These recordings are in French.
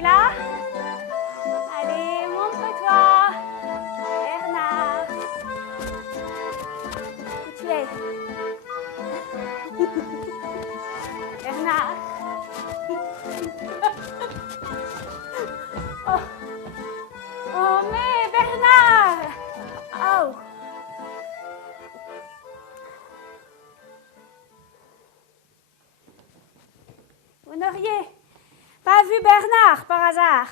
T'es là? Allez, montre-toi. Bernard. Où tu es? Bernard. Oh. Oh, mais Bernard! Oh! Vous n'auriez pas vu Bernard par hasard?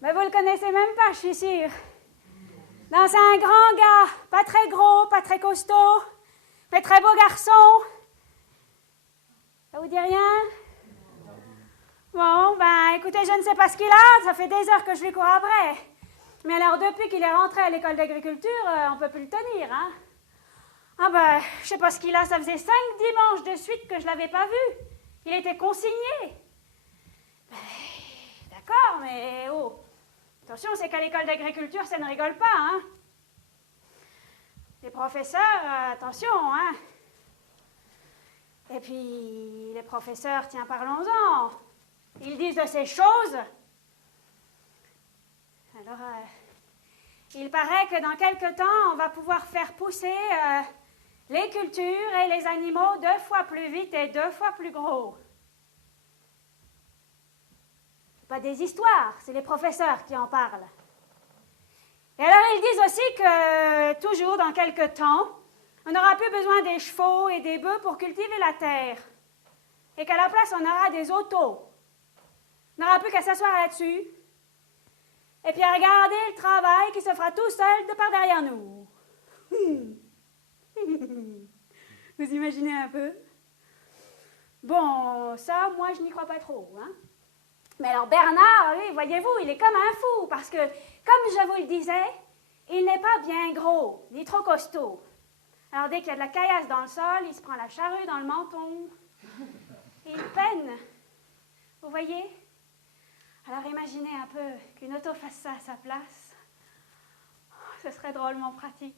Mais vous le connaissez même pas, je suis sûre. Non, c'est un grand gars, pas très gros, pas très costaud, mais très beau garçon. Ça vous dit rien? Bon, ben écoutez, je ne sais pas ce qu'il a, ça fait des heures que je lui cours après. Mais alors, depuis qu'il est rentré à l'école d'agriculture, on peut plus le tenir, hein? Ah ben, je sais pas ce qu'il a, ça faisait 5 dimanches de suite que je l'avais pas vu. Il était consigné. Ben, d'accord, mais oh, attention, c'est qu'à l'école d'agriculture, ça ne rigole pas, hein? Les professeurs, attention, hein? Et puis, les professeurs, tiens, parlons-en. Ils disent de ces choses. Alors, il paraît que dans quelque temps, on va pouvoir faire pousser les cultures et les animaux 2 fois plus vite et 2 fois plus gros. C'est pas des histoires, c'est les professeurs qui en parlent. Et alors, ils disent aussi que, toujours dans quelque temps, on n'aura plus besoin des chevaux et des bœufs pour cultiver la terre. Et qu'à la place, on aura des autos. On n'aura plus qu'à s'asseoir là-dessus. Et puis à regarder le travail qui se fera tout seul de par derrière nous. Vous imaginez un peu? Bon, ça, moi, je n'y crois pas trop, hein? Mais alors Bernard, lui, voyez-vous, il est comme un fou, parce que, comme je vous le disais, il n'est pas bien gros, ni trop costaud. Alors dès qu'il y a de la caillasse dans le sol, il se prend la charrue dans le menton. Il peine. Vous voyez? Alors imaginez un peu qu'une auto fasse ça à sa place. Ce serait drôlement pratique.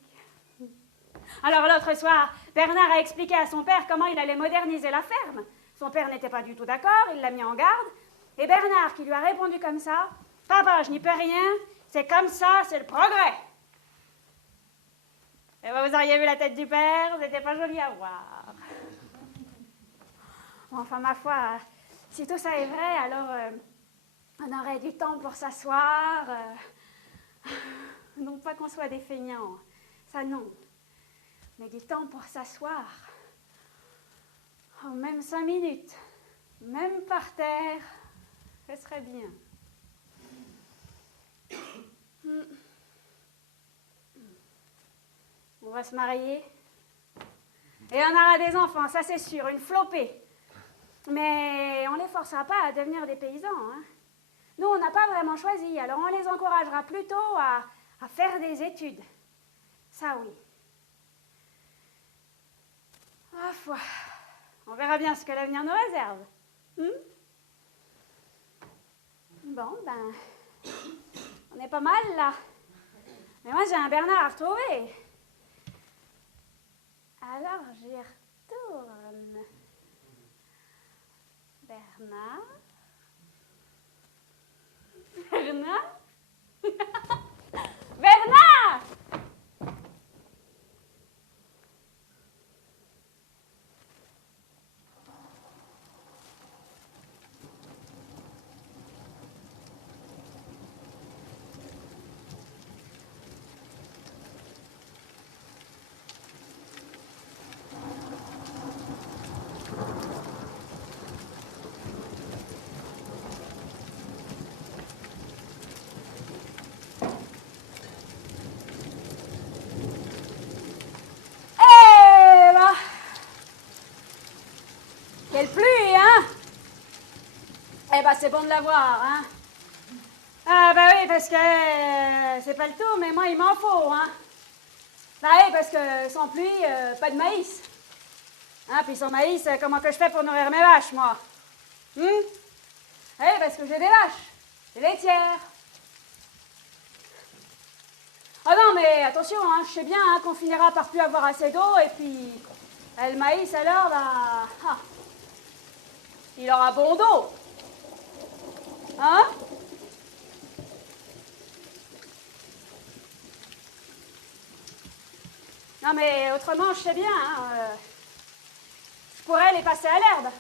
Alors l'autre soir, Bernard a expliqué à son père comment il allait moderniser la ferme. Son père n'était pas du tout d'accord, il l'a mis en garde. Et Bernard qui lui a répondu comme ça, « Papa, je n'y peux rien, c'est comme ça, c'est le progrès. » Et vous auriez vu la tête du père, c'était pas joli à voir. Enfin, ma foi, si tout ça est vrai, alors on aurait du temps pour s'asseoir. Non pas qu'on soit des feignants, ça non. Mais du temps pour s'asseoir. Oh, même 5 minutes, même par terre, ce serait bien. On va se marier. Et on aura des enfants, ça c'est sûr, une flopée. Mais on ne les forcera pas à devenir des paysans, hein. Nous, on n'a pas vraiment choisi, alors on les encouragera plutôt à faire des études. Ça, oui. Ma foi, on verra bien ce que l'avenir nous réserve. Bon, ben, on est pas mal, là. Mais moi, j'ai un Bernard à retrouver. Alors, j'y retourne. Bernard? Bernard? Bernard! Quelle pluie, hein? Eh ben, c'est bon de l'avoir, hein? Ah, bah oui, parce que c'est pas le tout, mais moi, il m'en faut, hein? Bah oui, parce que sans pluie, pas de maïs. Hein, puis sans maïs, comment que je fais pour nourrir mes vaches, moi? Oui, parce que j'ai des vaches, des laitières. Ah non, mais attention, hein, je sais bien hein, qu'on finira par plus avoir assez d'eau, et puis le maïs, alors, bah... Ah. il aura bon dos. Hein? Non, mais autrement, je sais bien, hein, je pourrais les passer à l'herbe.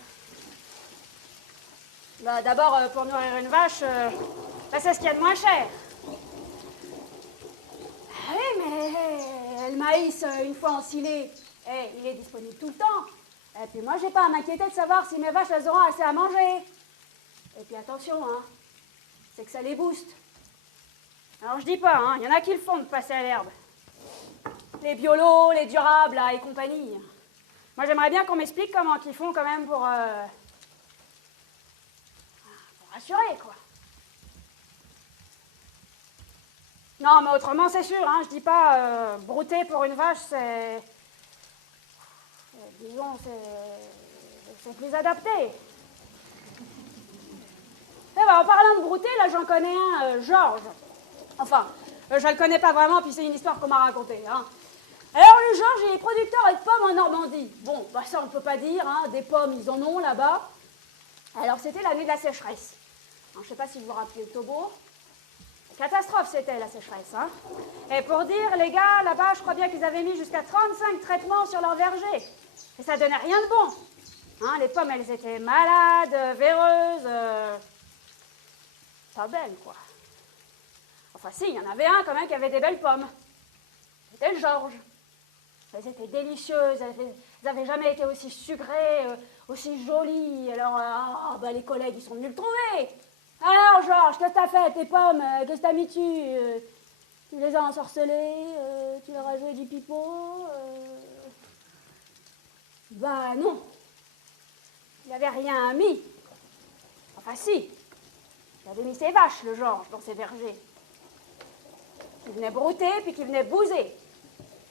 Bah, d'abord, pour nourrir une vache, bah, c'est ce qu'il y a de moins cher. Ah oui, mais le maïs, une fois ensilé, il est disponible tout le temps. Et puis moi, j'ai pas à m'inquiéter de savoir si mes vaches, elles auront assez à manger. Et puis attention, hein, c'est que ça les booste. Alors je dis pas, hein, il y en a qui le font de passer à l'herbe. Les biolos, les durables, là, et compagnie. Moi, j'aimerais bien qu'on m'explique comment ils font quand même pour assurer, quoi. Non, mais autrement, c'est sûr, hein, je dis pas brouter pour une vache, c'est... disons, c'est plus adapté. Eh ben, en parlant de brouter, là, j'en connais un, Georges. Enfin, je le connais pas vraiment, puis c'est une histoire qu'on m'a racontée, hein. Alors, le Georges, il est producteur de pommes en Normandie. Bon, bah ça, on peut pas dire, hein, des pommes, ils en ont là-bas. Alors, c'était l'année de la sécheresse. Alors, je sais pas si vous vous rappelez le Togo. Catastrophe, c'était la sécheresse, hein. Et pour dire, les gars, là-bas, je crois bien qu'ils avaient mis jusqu'à 35 traitements sur leur verger. Et ça donnait rien de bon. Hein, les pommes, elles étaient malades, véreuses, pas belles, quoi. Enfin, si, il y en avait un quand même qui avait des belles pommes. C'était le Georges. Elles étaient délicieuses, elles n'avaient jamais été aussi sucrées, aussi jolies. Alors, bah, les collègues, ils sont venus le trouver. Alors, Georges, qu'est-ce que t'as fait, tes pommes? Qu'est-ce que t'as mis dessus? Tu les as ensorcelées? Tu leur as joué du pipeau? Bah, non. Il n'avait rien mis. Enfin, si. Il avait mis ses vaches, le Georges, dans ses vergers. Qui venaient brouter, puis qui venaient bouser.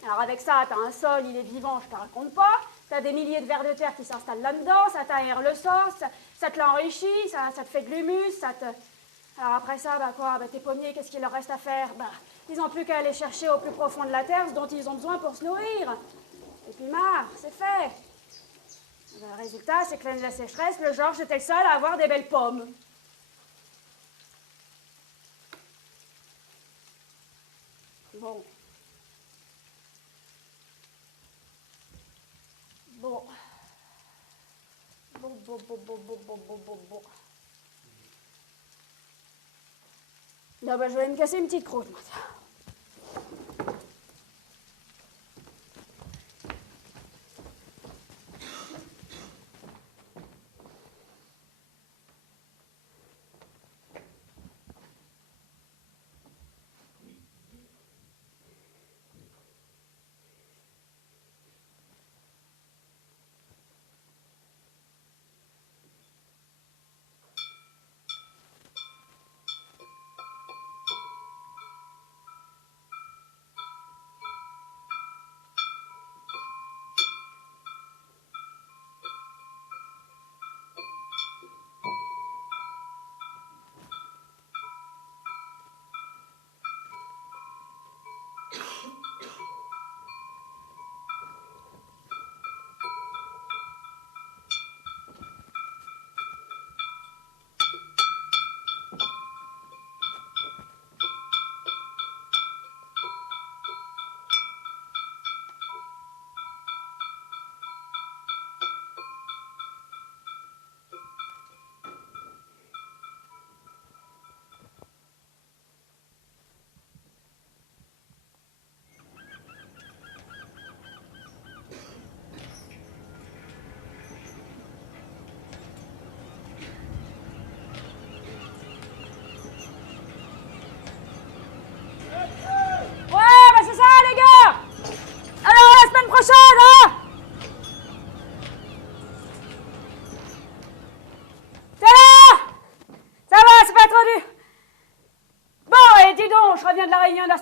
Alors avec ça, t'as un sol, il est vivant, je te raconte pas. T'as des milliers de vers de terre qui s'installent là-dedans, ça t'aère le sol, ça te l'enrichit, ça te fait de l'humus, ça te... Alors après ça, bah quoi, bah tes pommiers, qu'est-ce qu'il leur reste à faire? Bah, ils n'ont plus qu'à aller chercher au plus profond de la terre ce dont ils ont besoin pour se nourrir. Et puis marre, c'est fait. Bah, le résultat, c'est que l'année de la sécheresse, le Georges était le seul à avoir des belles pommes. Bon. Bon. Bon. Là, bah, je vais me casser une petite croûte, moi.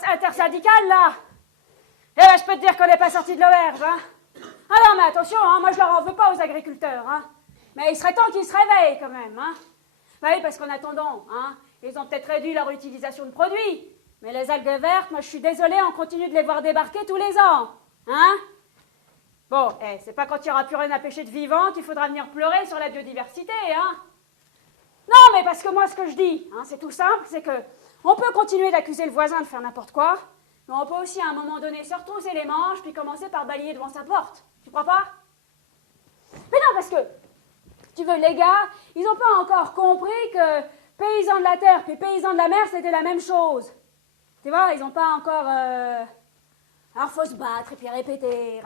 Intersyndicale, là. Eh ben, je peux te dire qu'on n'est pas sorti de l'auberge, hein. Ah non, mais attention, hein, moi je leur en veux pas aux agriculteurs, hein. Mais il serait temps qu'ils se réveillent, quand même, hein. Bah oui, parce qu'en attendant, hein, ils ont peut-être réduit leur utilisation de produits. Mais les algues vertes, moi je suis désolée, on continue de les voir débarquer tous les ans, hein. Bon, c'est pas quand il n'y aura plus rien à pêcher de vivant qu'il faudra venir pleurer sur la biodiversité, hein. Non, mais parce que moi, ce que je dis, hein, c'est tout simple, c'est que on peut continuer d'accuser le voisin de faire n'importe quoi, mais on peut aussi à un moment donné se retrousser les manches puis commencer par balayer devant sa porte. Tu crois pas? Mais non, parce que, tu veux, les gars, ils n'ont pas encore compris que paysans de la terre puis paysans de la mer, c'était la même chose. Tu vois, ils n'ont pas encore... Alors, faut se battre et puis répéter.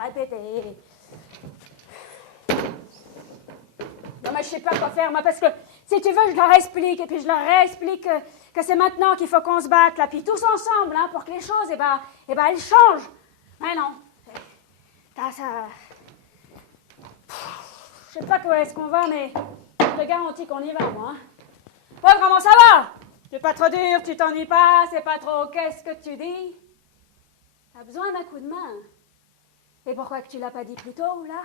Non, mais je sais pas quoi faire, moi, parce que, si tu veux, je leur explique, et puis je leur réexplique que c'est maintenant qu'il faut qu'on se batte, là, puis tous ensemble, hein, pour que les choses, elles changent. Mais non. Ça... Je sais pas où est-ce qu'on va, mais je te garantis qu'on y va, moi. Bon, comment ça va? C'est pas trop dur, tu t'ennuies pas, c'est pas trop... Qu'est-ce que tu dis? T'as besoin d'un coup de main. Et pourquoi que tu l'as pas dit plus tôt, là?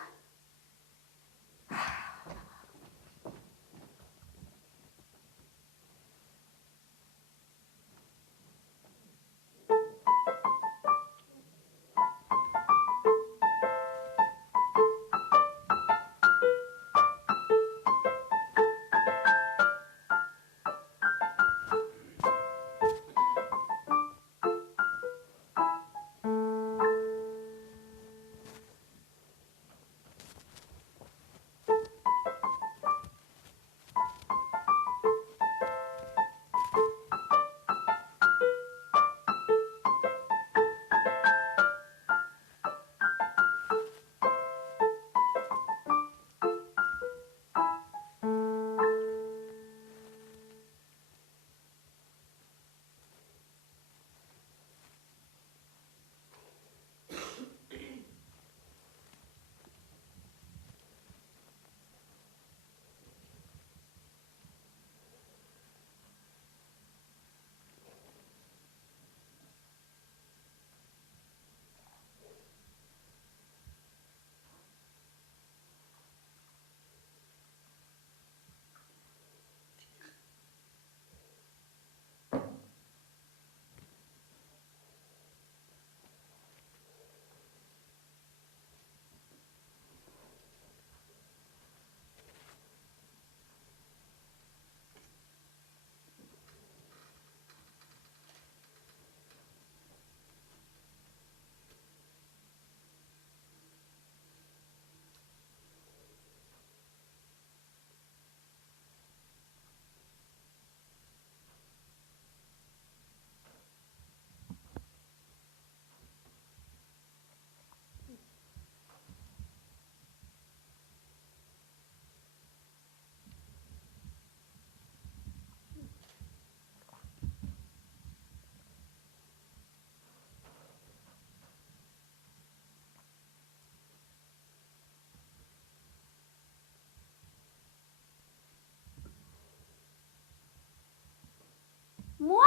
Moi,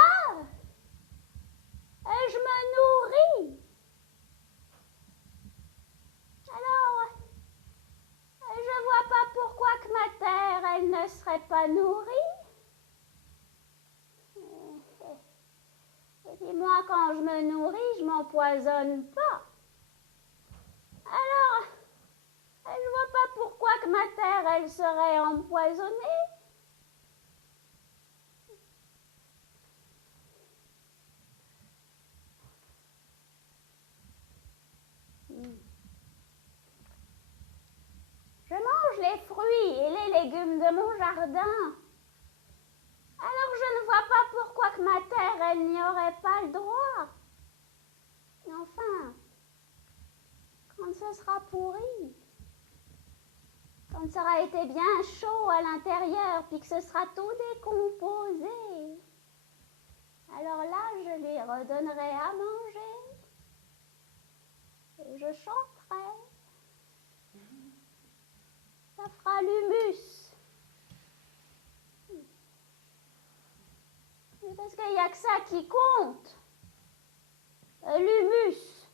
je me nourris. Alors, je vois pas pourquoi que ma terre, elle ne serait pas nourrie. Et puis moi, quand je me nourris, je m'empoisonne pas. Alors, je vois pas pourquoi que ma terre, elle serait empoisonnée. Je mange les fruits et les légumes de mon jardin. Alors je ne vois pas pourquoi que ma terre, elle n'y aurait pas le droit. Mais enfin, quand ce sera pourri, quand ça aura été bien chaud à l'intérieur, puis que ce sera tout décomposé, alors là, je lui redonnerai à manger et je chanterai. Ça fera l'humus. Parce qu'il n'y a que ça qui compte. L'humus.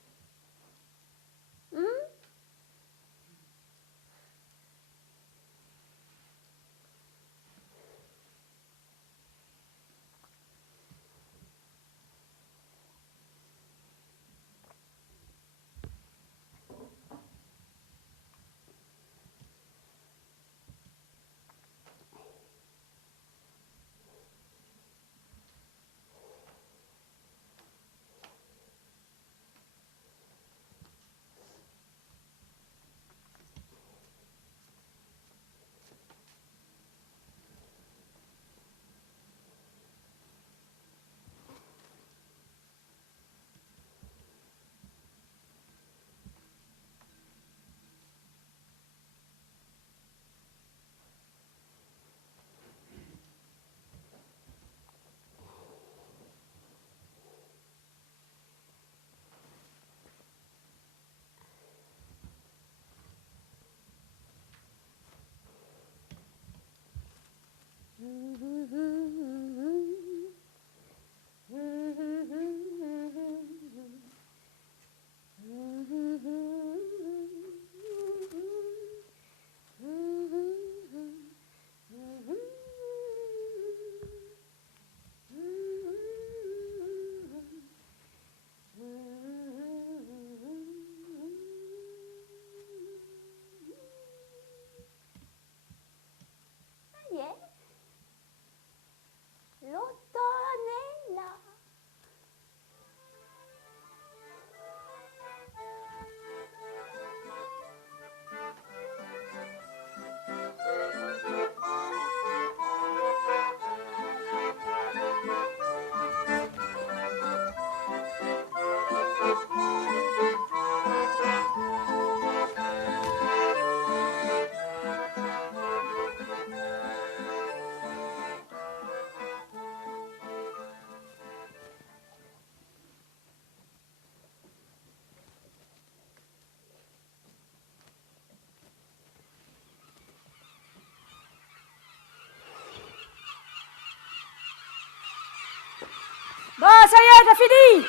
j'ai fini!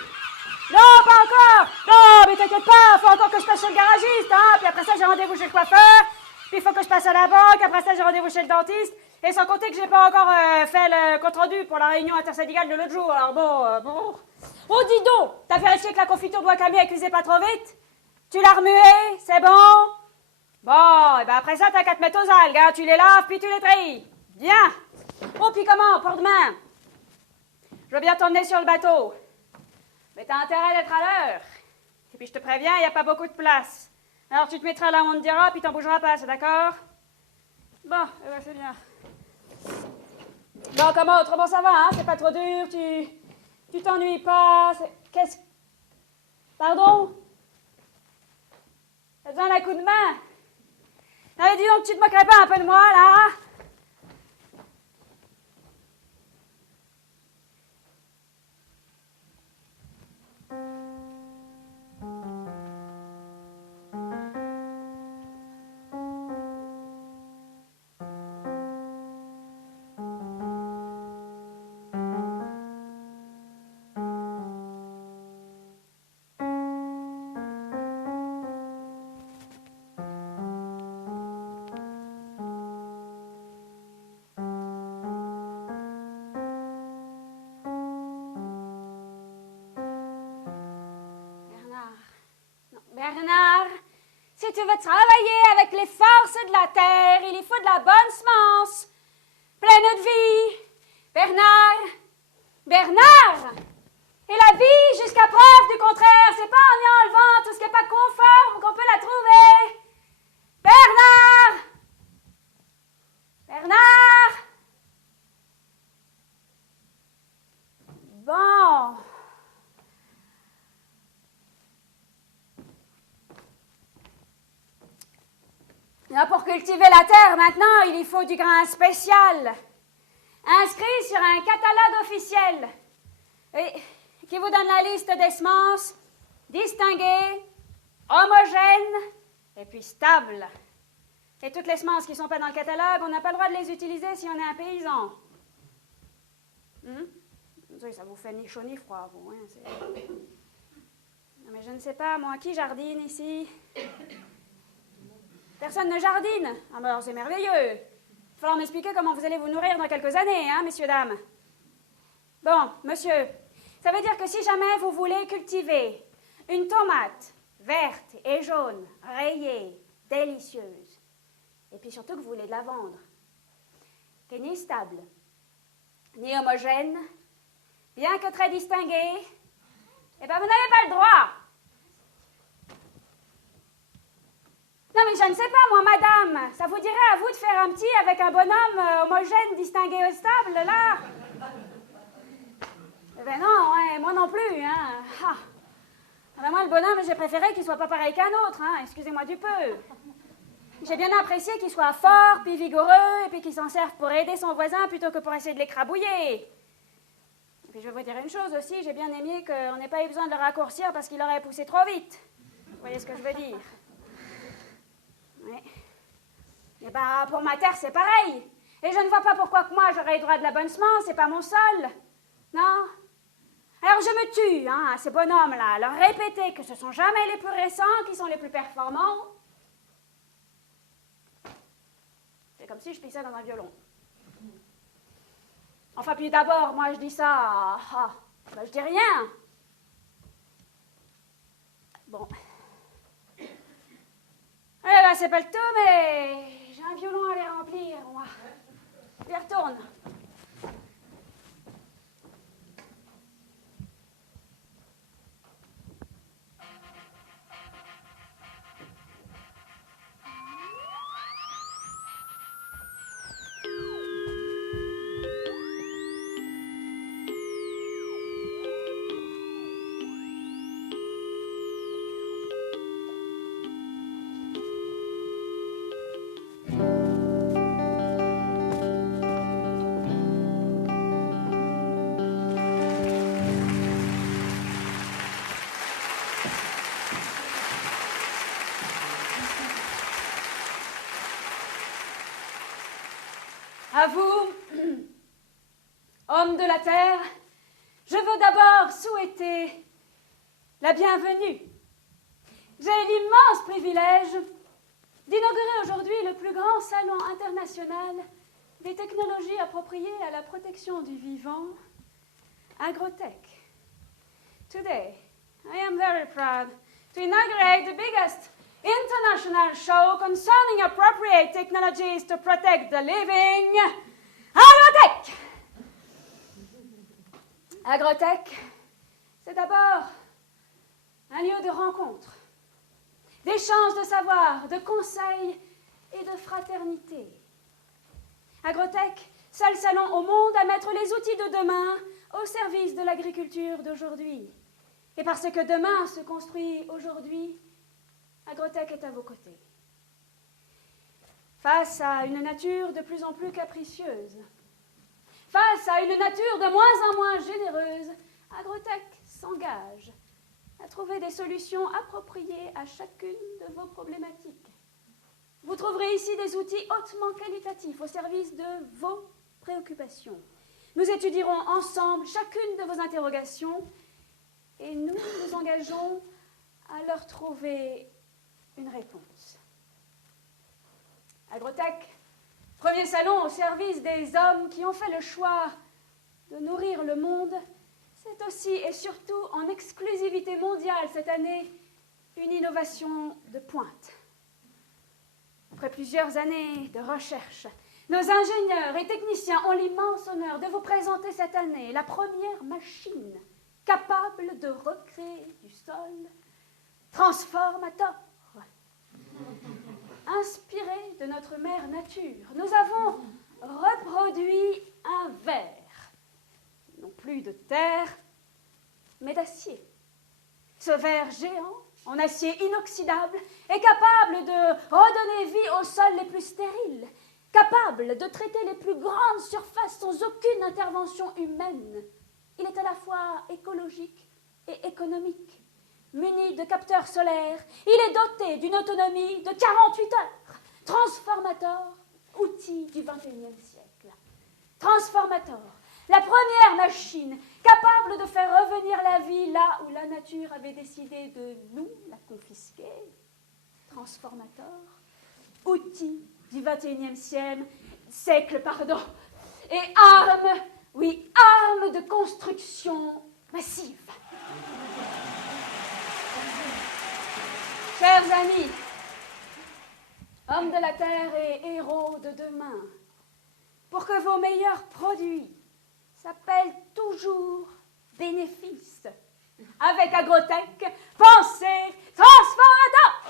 Non, pas encore! Non, mais t'inquiète pas, faut encore que je passe chez le garagiste, hein! Puis après ça, j'ai rendez-vous chez le coiffeur, puis il faut que je passe à la banque, après ça, j'ai rendez-vous chez le dentiste, et sans compter que j'ai pas encore fait le compte-rendu pour la réunion intersyndicale de l'autre jour, alors bon... Oh, dis donc! T'as vérifié que la confiture de wakame elle cuisait pas trop vite? Tu l'as remuée? C'est bon? Bon, et ben après ça, t'as qu'à te mettre aux algues, hein? Tu les laves, puis tu les tries. Bien! Oh, puis comment, pour demain? Je veux bien t'emmener sur le bateau. Mais t'as intérêt d'être à l'heure. Et puis je te préviens, il n'y a pas beaucoup de place. Alors tu te mettras là où on te dira, puis t'en bougeras pas, c'est d'accord? Bon, eh ben c'est bien. Bon, comment, autrement ça va, hein? C'est pas trop dur, tu t'ennuies pas, qu'est-ce... Pardon? T'as besoin d'un coup de main? Non mais dis donc, tu te moquerais pas un peu de moi, là? Bernard, si tu veux travailler avec les forces de la terre, il y faut de la bonne semence, pleine de vie. Bernard, Bernard! Et la vie, jusqu'à preuve du contraire, c'est pas en y enlevant tout ce qui n'est pas conforme qu'on peut la trouver. Bernard! Bernard! Bon. Là, pour cultiver la terre, maintenant, il y faut du grain spécial, inscrit sur un catalogue officiel, et qui vous donne la liste des semences distinguées, homogènes et puis stables. Et toutes les semences qui ne sont pas dans le catalogue, on n'a pas le droit de les utiliser si on est un paysan. Ça vous fait ni chaud ni froid, vous. Hein, non, mais je ne sais pas, moi, qui jardine ici? Personne ne jardine. Ah, ben alors c'est merveilleux. Il va falloir m'expliquer comment vous allez vous nourrir dans quelques années, hein, messieurs, dames. Bon, monsieur, ça veut dire que si jamais vous voulez cultiver une tomate verte et jaune, rayée, délicieuse, et puis surtout que vous voulez de la vendre, qui n'est ni stable, ni homogène, bien que très distinguée, eh bien vous n'avez pas le droit. Non, mais je ne sais pas, moi, madame, ça vous dirait à vous de faire un petit avec un bonhomme homogène, distingué et stable, là? Eh ben non, ouais, moi non plus, hein. Ah. Ben moi, le bonhomme, j'ai préféré qu'il soit pas pareil qu'un autre, hein, excusez-moi du peu. J'ai bien apprécié qu'il soit fort, puis vigoureux, et puis qu'il s'en serve pour aider son voisin plutôt que pour essayer de l'écrabouiller. Et puis je vais vous dire une chose aussi, j'ai bien aimé qu'on n'ait pas eu besoin de le raccourcir parce qu'il aurait poussé trop vite. Vous voyez ce que je veux dire? Oui. Et ben, pour ma terre, c'est pareil. Et je ne vois pas pourquoi que moi, j'aurais eu droit de la bonne semence, c'est pas mon sol. Non? Alors je me tue, hein, à ces bonhommes-là, à leur répéter que ce sont jamais les plus récents qui sont les plus performants. C'est comme si je pissais dans un violon. Enfin, puis d'abord, moi, je dis ça, ben, je dis rien. Bon. Eh ben, c'est pas le tout, mais j'ai un violon à les remplir, moi. Je y retourne. À vous, hommes de la terre, Je veux d'abord souhaiter la bienvenue. J'ai l'immense privilège d'inaugurer aujourd'hui le plus grand salon international des technologies appropriées à la protection du vivant, Agrotech. Today, I am very proud to inaugurate the biggest international show concerning appropriate technologies to protect the living, Agrotech. Agrotech, c'est d'abord un lieu de rencontre, d'échange de savoir, de conseils et de fraternité. Agrotech, seul salon au monde à mettre les outils de demain au service de l'agriculture d'aujourd'hui. Et parce que demain se construit aujourd'hui, Agrotech est à vos côtés. Face à une nature de plus en plus capricieuse, face à une nature de moins en moins généreuse, Agrotech s'engage à trouver des solutions appropriées à chacune de vos problématiques. Vous trouverez ici des outils hautement qualitatifs au service de vos préoccupations. Nous étudierons ensemble chacune de vos interrogations et nous nous engageons à leur trouver une réponse. Agrotech, premier salon au service des hommes qui ont fait le choix de nourrir le monde, c'est aussi et surtout en exclusivité mondiale cette année une innovation de pointe. Après plusieurs années de recherche, nos ingénieurs et techniciens ont l'immense honneur de vous présenter cette année la première machine capable de recréer du sol, transformateur. Inspiré de notre mère nature, nous avons reproduit un ver, non plus de terre, mais d'acier. Ce ver géant, en acier inoxydable, est capable de redonner vie aux sols les plus stériles, capable de traiter les plus grandes surfaces sans aucune intervention humaine. Il est à la fois écologique et économique. Muni de capteurs solaires, il est doté d'une autonomie de 48 heures. Transformator, outil du XXIe siècle. Transformator, la première machine capable de faire revenir la vie là où la nature avait décidé de nous la confisquer. Transformator, outil du XXIe siècle, et arme, oui, arme de construction massive. Chers amis, hommes de la terre et héros de demain, pour que vos meilleurs produits s'appellent toujours bénéfices, avec Agrotech, pensez transformateur.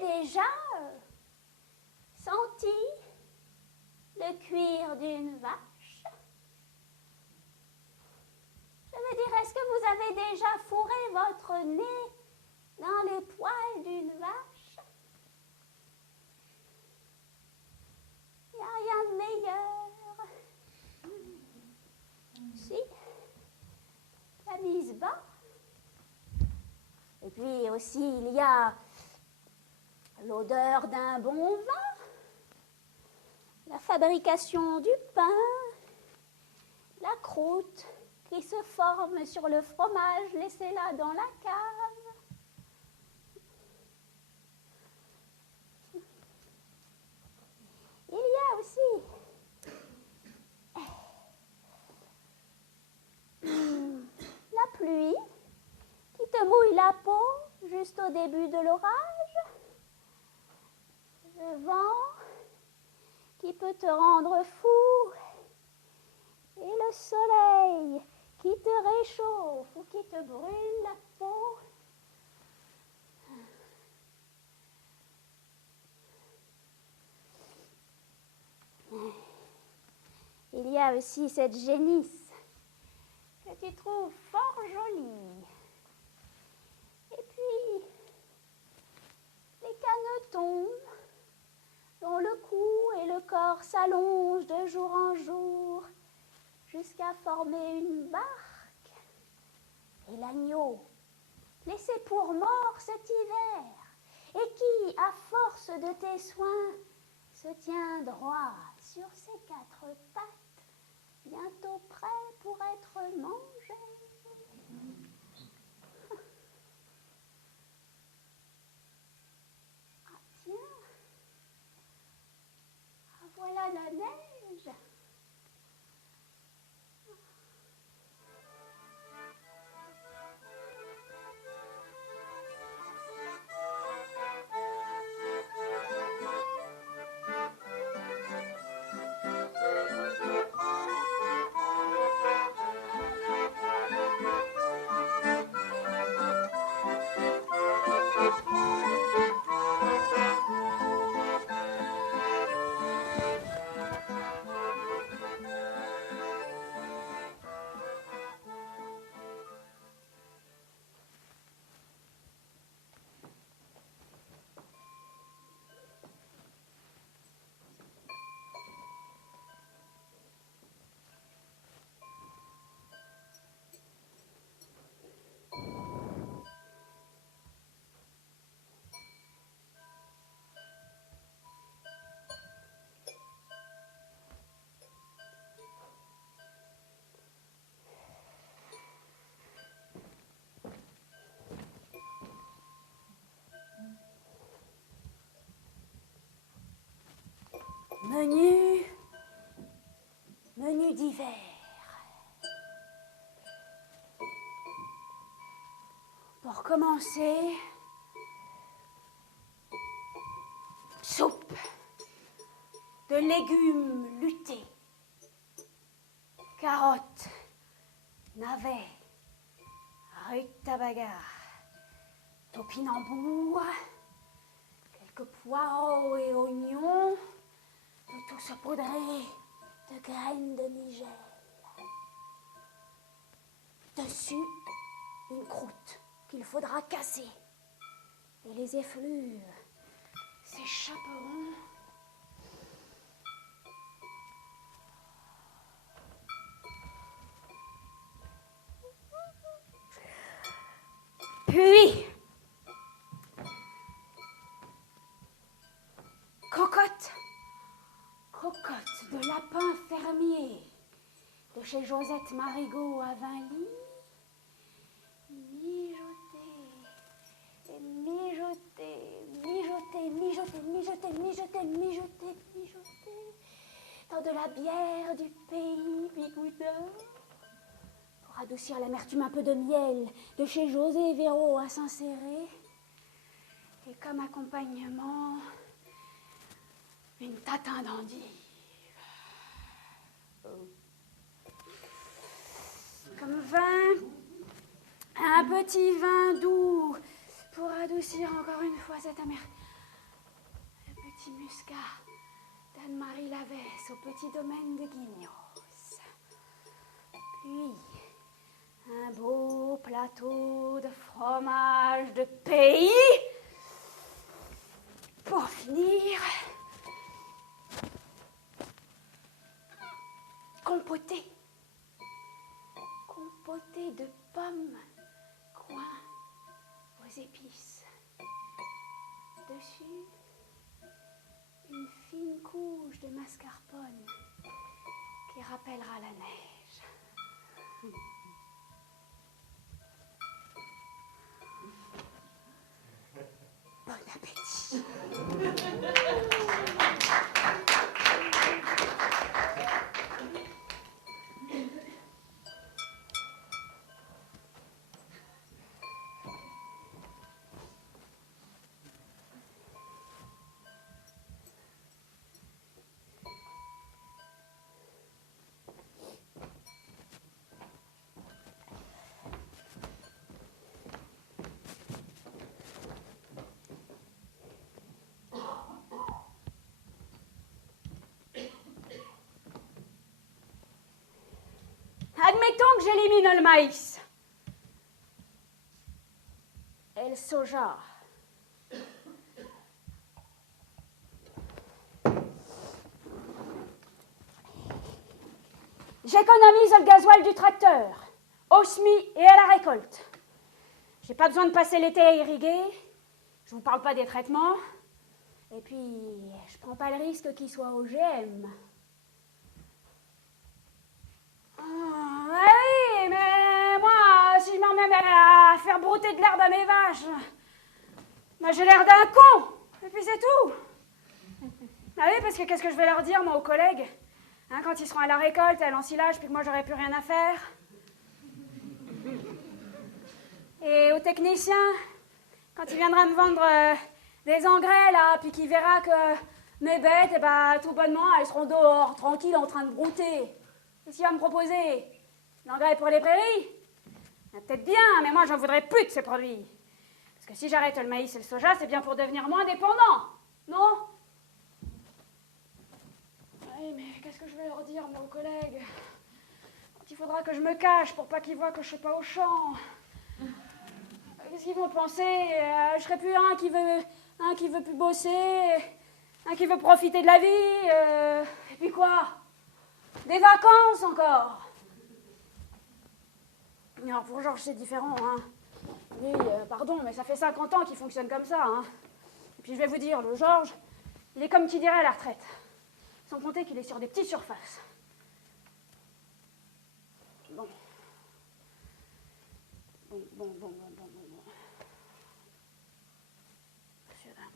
Déjà senti le cuir d'une vache? Je veux dire, est-ce que vous avez déjà fourré votre nez dans les poils d'une vache? Il n'y a rien de meilleur. Si, la mise bas, et puis puis aussi, il y a l'odeur d'un bon vin, la fabrication du pain, la croûte qui se forme sur le fromage laissé là dans la cave. Il y a aussi la pluie qui te mouille la peau juste au début de l'orage, le vent qui peut te rendre fou et le soleil qui te réchauffe ou qui te brûle la peau. Il y a aussi cette génisse que tu trouves fort jolie. Et puis, les canetons dont le cou et le corps s'allongent de jour en jour jusqu'à former une barque. Et l'agneau, laissé pour mort cet hiver, et qui, à force de tes soins, se tient droit sur ses quatre pattes, bientôt prêt pour être mangé. Ah tiens, ah, voilà la neige. Menu d'hiver. Pour commencer, soupe de légumes lutés, carottes, navets, rutabaga, topinambour, quelques poireaux et oignons, le tout saupoudré de graines de nigel. Dessus, une croûte qu'il faudra casser. Et les effluves s'échapperont. Puis, cocotte de lapin fermier de chez Josette Marigot à Vinly, mijoter dans de la bière du pays Bigoudin. Pour adoucir l'amertume, un peu de miel de chez José Véro à Saint-Céré. Et comme accompagnement, une tatin d'endive. Comme vin, un petit vin doux pour adoucir encore une fois cette amertume. Le petit muscat d'Anne-Marie Lavesse au petit domaine de Guignos. Puis, un beau plateau de fromage de pays. Pour finir, compoté de pommes, coin aux des épices. Dessus, une fine couche de mascarpone qui rappellera la neige. Bon appétit. Admettons que j'élimine le maïs et le soja. J'économise le gasoil du tracteur, au semis et à la récolte. J'ai pas besoin de passer l'été à irriguer. Je vous parle pas des traitements. Et puis, je prends pas le risque qu'il soit OGM. Oui, mais moi, si je m'en mets à faire brouter de l'herbe à mes vaches, moi j'ai l'air d'un con. Et puis c'est tout. Ah oui, parce que qu'est-ce que je vais leur dire, moi, aux collègues, hein, quand ils seront à la récolte, à l'ensilage, puis que moi j'aurai plus rien à faire. Et aux techniciens, quand il viendra me vendre des engrais, là, puis qu'il verra que mes bêtes, eh ben, tout bonnement, elles seront dehors, tranquilles, en train de brouter. Qu'est-ce qu'il va me proposer? L'engrais pour les prairies? Peut-être bien, mais moi, j'en voudrais plus de ces produits. Parce que si j'arrête le maïs et le soja, c'est bien pour devenir moins dépendant, non? Oui, mais qu'est-ce que je vais leur dire, moi, aux collègues? Quand il faudra que je me cache pour pas qu'ils voient que je suis pas au champ. Qu'est-ce qu'ils vont penser? Je serai plus un qui veut plus bosser, un qui veut profiter de la vie, et puis quoi? Des vacances encore. Alors pour Georges c'est différent, hein. Lui, pardon, mais ça fait 50 ans qu'il fonctionne comme ça, hein. Et puis je vais vous dire, le Georges, il est comme qui dirait à la retraite. Sans compter qu'il est sur des petites surfaces. Bon. Bon. Monsieur, dame.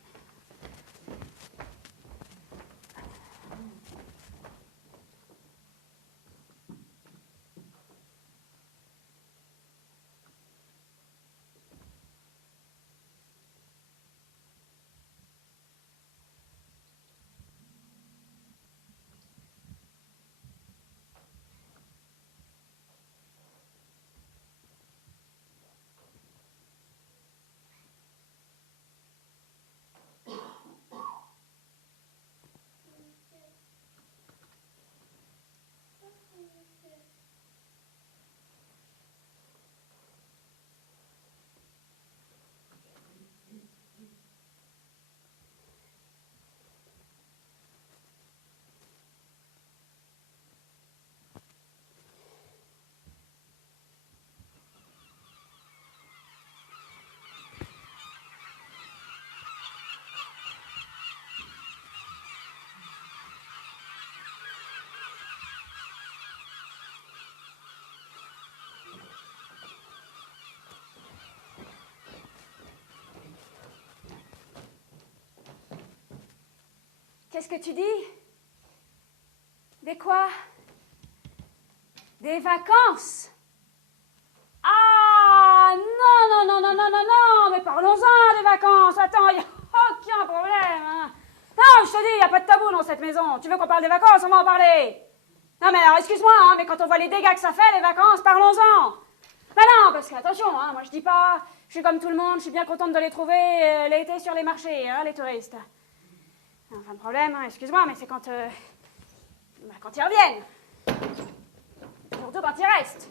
Qu'est-ce que tu dis? Des quoi? Des vacances? Ah, non, mais parlons-en des vacances. Attends, il n'y a aucun problème, hein. Non, je te dis, il n'y a pas de tabou dans cette maison. Tu veux qu'on parle des vacances, on va en parler. Non, mais alors, excuse-moi, hein, mais quand on voit les dégâts que ça fait, les vacances, parlons-en. Mais non, parce que, attention, hein, moi je dis pas, je suis comme tout le monde, je suis bien contente de les trouver l'été sur les marchés, hein, les touristes. Enfin, le problème, hein, excuse-moi, mais c'est quand ils reviennent. Surtout quand ils restent.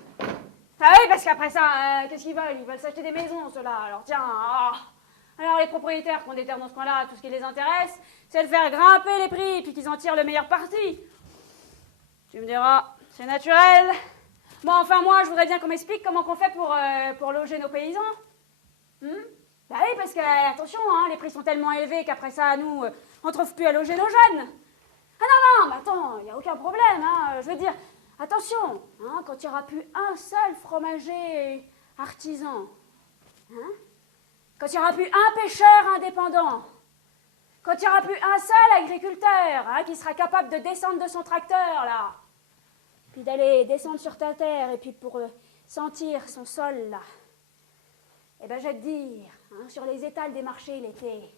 Ah oui, parce qu'après ça, qu'est-ce qu'ils veulent? Ils veulent s'acheter des maisons, ceux-là. Alors tiens, alors les propriétaires qui ont des terres dans ce coin-là, tout ce qui les intéresse, c'est de faire grimper les prix, puis qu'ils en tirent le meilleur parti. Tu me diras, c'est naturel. Bon, enfin, moi, je voudrais bien qu'on m'explique comment qu'on fait pour loger nos paysans. Bah oui, parce que, attention, hein, les prix sont tellement élevés qu'après ça, nous, on ne trouve plus à loger nos jeunes. Ah non, mais attends, il n'y a aucun problème, hein, je veux dire, attention, hein, quand il n'y aura plus un seul fromager artisan, hein, quand il n'y aura plus un pêcheur indépendant, quand il n'y aura plus un seul agriculteur, hein, qui sera capable de descendre de son tracteur, là, puis d'aller descendre sur ta terre, et puis pour sentir son sol, là, eh ben, je vais te dire, hein, sur les étals des marchés l'été,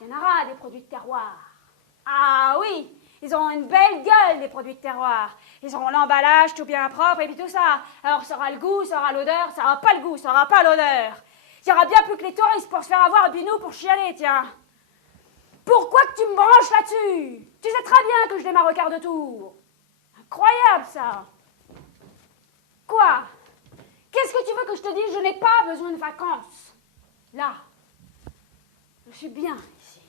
il y en aura des produits de terroir. Ah oui, ils ont une belle gueule, les produits de terroir. Ils auront l'emballage tout bien propre et puis tout ça. Alors, ça aura le goût, ça aura l'odeur, ça aura pas le goût, ça aura pas l'odeur. Il y aura bien plus que les touristes pour se faire avoir et puis nous pour chialer, tiens. Pourquoi que tu me branches là-dessus? Tu sais très bien que je démarre au quart de tour. Incroyable, ça. Quoi? Qu'est-ce que tu veux que je te dise? Je n'ai pas besoin de vacances. Là, je suis bien ici.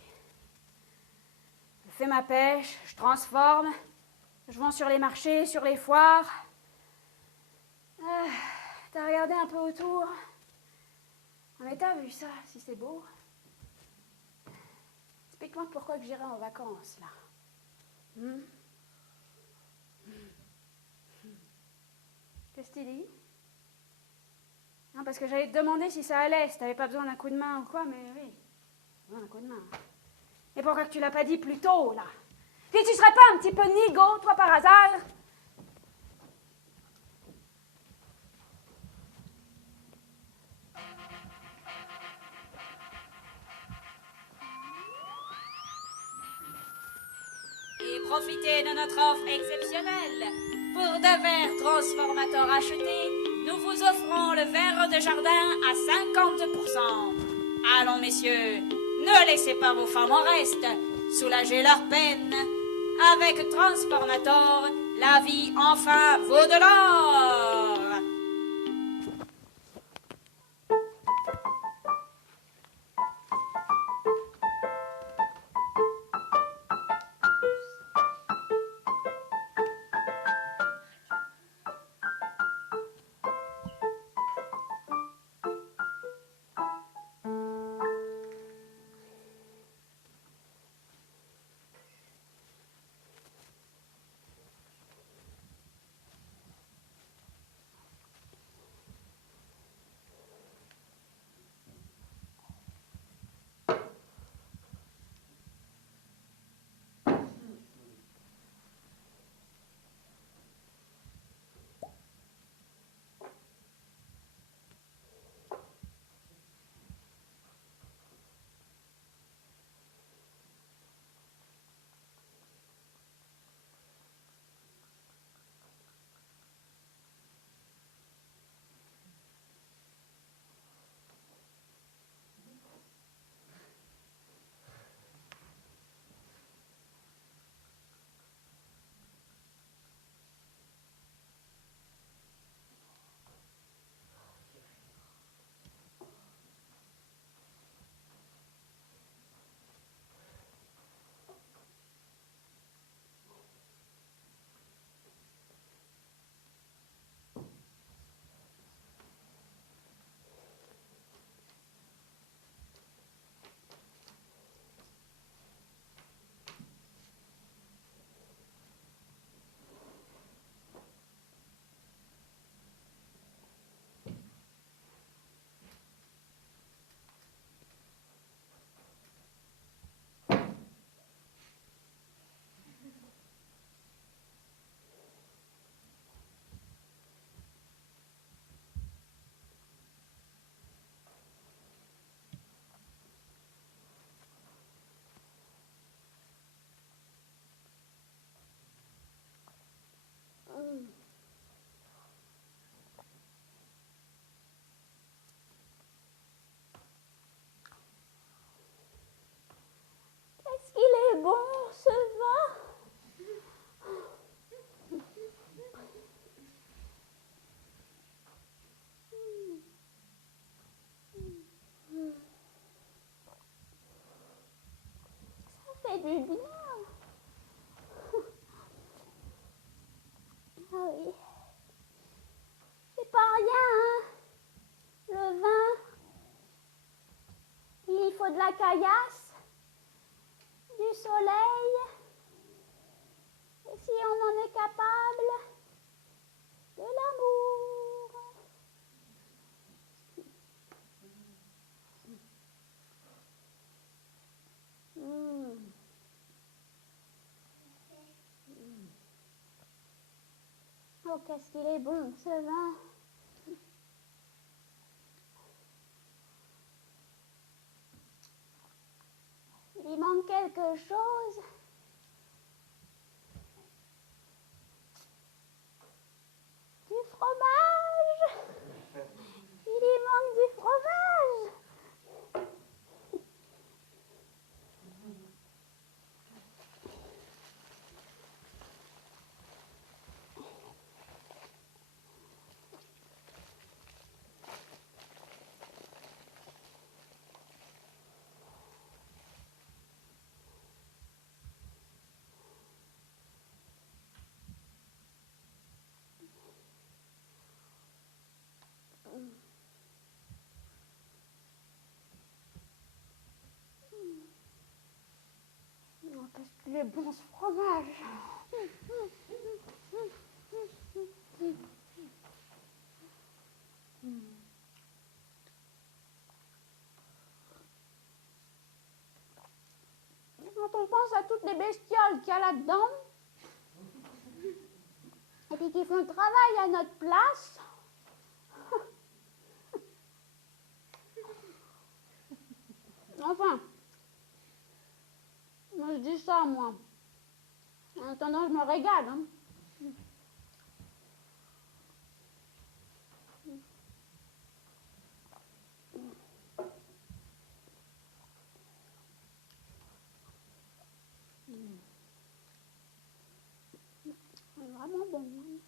Je fais ma pêche, je transforme, je vends sur les marchés, sur les foires. T'as regardé un peu autour? Mais t'as vu ça, si c'est beau? Explique-moi pourquoi que j'irai en vacances, là. Qu'est-ce que tu dis? Non, parce que j'allais te demander si ça allait, si t'avais pas besoin d'un coup de main ou quoi, mais oui, un coup de main. Et pourquoi que tu l'as pas dit plus tôt, là? Et tu serais pas un petit peu nigo, toi, par hasard? Et profitez de notre offre exceptionnelle. Pour 2 verres transformateurs achetés, nous vous offrons le verre de jardin à 50%. Allons, messieurs, ne laissez pas vos femmes en reste. Soulagez leur peine. Avec Transformator, la vie enfin vaut de l'or. Qu'est-ce qu'il est bon, ce vin! Ça fait du bien. Ah oui. C'est pas rien, hein, le vin. paillasse, du soleil, et si on en est capable, de l'amour. Oh, qu'est-ce qu'il est bon, ce vin. Il manque quelque chose. Du fromage. Il y manque du fromage. Oh, qu'est-ce qu'il est bon, ce fromage. Quand on pense à toutes les bestioles qu'il y a là-dedans, et puis qui font le travail à notre place, enfin, moi je dis ça, moi. En attendant, je me régale. Hein. C'est vraiment bon. Hein.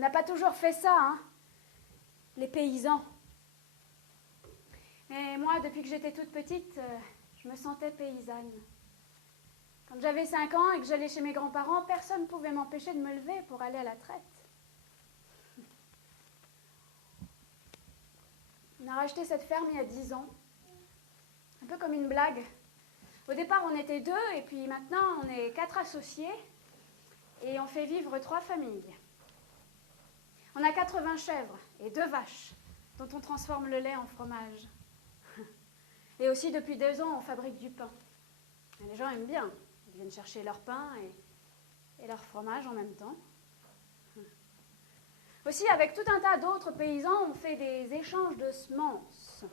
On n'a pas toujours fait ça, hein, les paysans. Mais moi, depuis que j'étais toute petite, je me sentais paysanne. Quand j'avais 5 ans et que j'allais chez mes grands-parents, personne ne pouvait m'empêcher de me lever pour aller à la traite. On a racheté cette ferme il y a 10 ans, un peu comme une blague. Au départ, on était 2 et puis maintenant, on est 4 associés et on fait vivre 3 familles. On a 80 chèvres et 2 vaches dont on transforme le lait en fromage. Et aussi, depuis 2 ans, on fabrique du pain. Et les gens aiment bien. Ils viennent chercher leur pain et leur fromage en même temps. Aussi, avec tout un tas d'autres paysans, on fait des échanges de semences.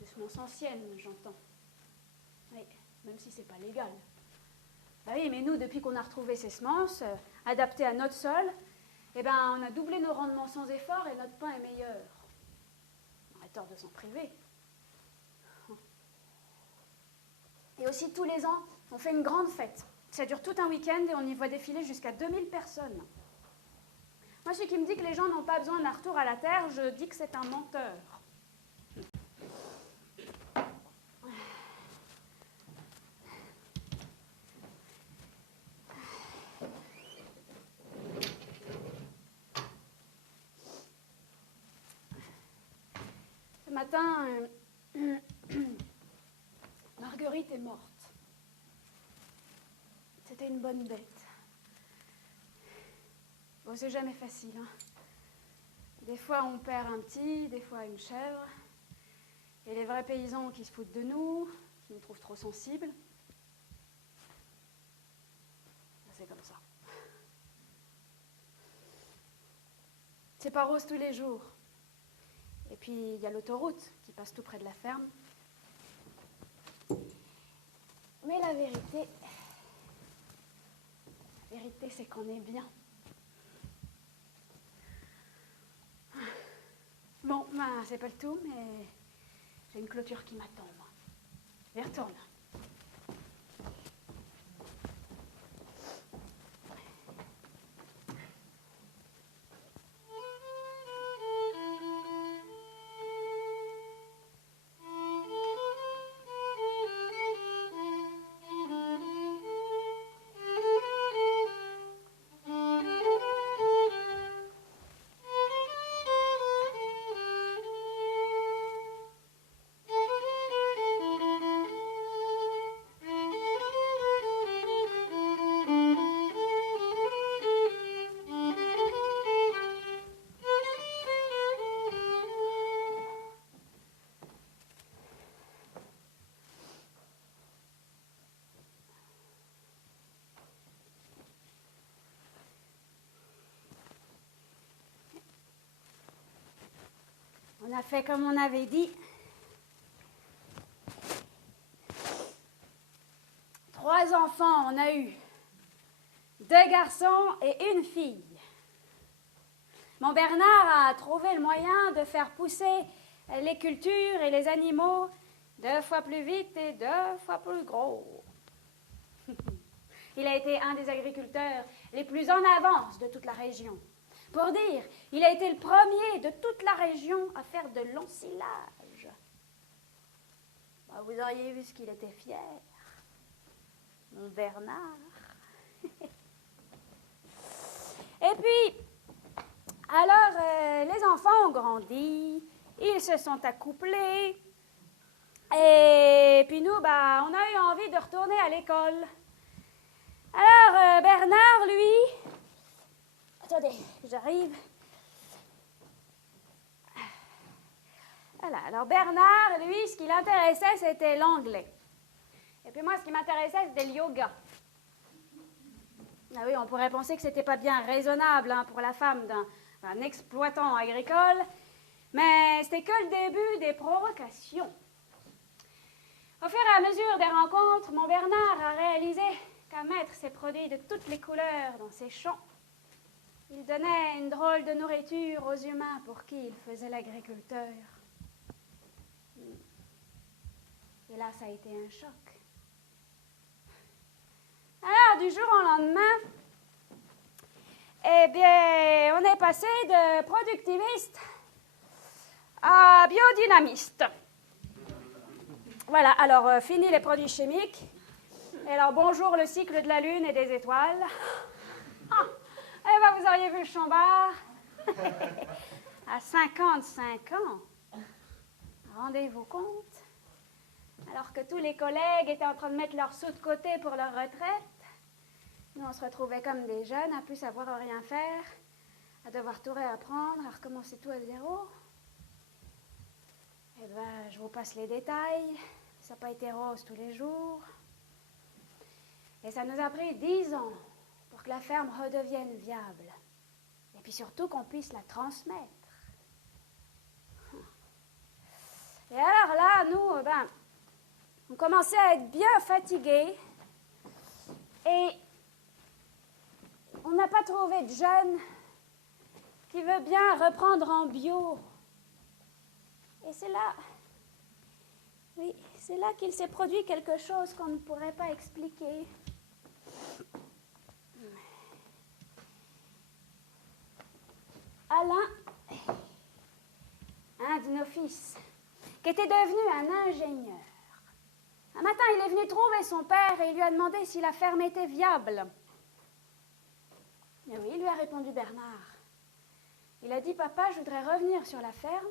De semences anciennes, j'entends. Oui, même si c'est pas légal. Bah oui, mais nous, depuis qu'on a retrouvé ces semences, adaptées à notre sol, eh ben, on a doublé nos rendements sans effort et notre pain est meilleur. On aurait tort de s'en priver. Et aussi, tous les ans, on fait une grande fête. Ça dure tout un week-end et on y voit défiler jusqu'à 2000 personnes. Moi, celui qui me dit que les gens n'ont pas besoin d'un retour à la terre, je dis que c'est un menteur. Ce matin, Marguerite est morte. C'était une bonne bête. Bon, c'est jamais facile, hein. Des fois, on perd un petit, des fois une chèvre. Et les vrais paysans qui se foutent de nous, qui nous trouvent trop sensibles. C'est comme ça. C'est pas rose tous les jours. Et puis, il y a l'autoroute qui passe tout près de la ferme. Mais la vérité, c'est qu'on est bien. Bon, ben, c'est pas le tout, mais j'ai une clôture qui m'attend, moi. Je y retourne. On a fait comme on avait dit. 3 enfants, on a eu 2 garçons et une fille. Mon Bernard a trouvé le moyen de faire pousser les cultures et les animaux 2 fois plus vite et 2 fois plus gros. Il a été un des agriculteurs les plus en avance de toute la région. Pour dire, il a été le premier de toute la région à faire de l'ensilage. Bah, vous auriez vu ce qu'il était fier, mon Bernard. Et puis, alors, les enfants ont grandi, ils se sont accouplés, et puis nous, bah, on a eu envie de retourner à l'école. Alors, Bernard, lui... Attendez, j'arrive. Voilà, alors Bernard, lui, ce qui l'intéressait, c'était l'anglais. Et puis moi, ce qui m'intéressait, c'était le yoga. Ah oui, on pourrait penser que c'était pas bien raisonnable hein, pour la femme d'un exploitant agricole, mais c'était que le début des provocations. Au fur et à mesure des rencontres, mon Bernard a réalisé qu'à mettre ses produits de toutes les couleurs dans ses champs, il donnait une drôle de nourriture aux humains pour qui il faisait l'agriculteur. Et là, ça a été un choc. Alors, du jour au lendemain, eh bien, on est passé de productiviste à biodynamiste. Voilà, alors fini les produits chimiques. Et alors bonjour le cycle de la Lune et des étoiles. Ah, eh ben vous auriez vu Chambard à 55 ans. Rendez-vous compte? Alors que tous les collègues étaient en train de mettre leurs sous de côté pour leur retraite, nous on se retrouvait comme des jeunes à plus savoir rien faire, à devoir tout réapprendre, à recommencer tout à zéro. Eh ben, je vous passe les détails. Ça n'a pas été rose tous les jours. Et ça nous a pris 10 ans pour que la ferme redevienne viable. Et puis surtout qu'on puisse la transmettre. Et alors là, nous, on commençait à être bien fatigués. Et on n'a pas trouvé de jeune qui veut bien reprendre en bio. Et c'est là, oui, c'est là qu'il s'est produit quelque chose qu'on ne pourrait pas expliquer. Alain, un de nos fils, qui était devenu un ingénieur. Un matin, il est venu trouver son père et il lui a demandé si la ferme était viable. Et oui, lui a répondu Bernard. Il a dit, papa, je voudrais revenir sur la ferme,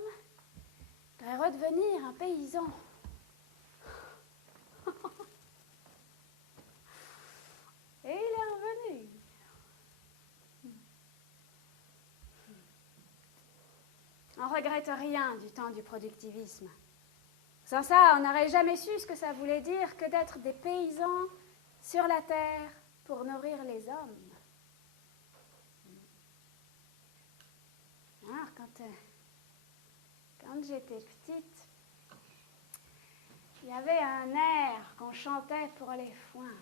je voudrais redevenir un paysan. Et il est revenu. On ne regrette rien du temps du productivisme. Sans ça, on n'aurait jamais su ce que ça voulait dire que d'être des paysans sur la terre pour nourrir les hommes. Alors, quand j'étais petite, il y avait un air qu'on chantait pour les foins.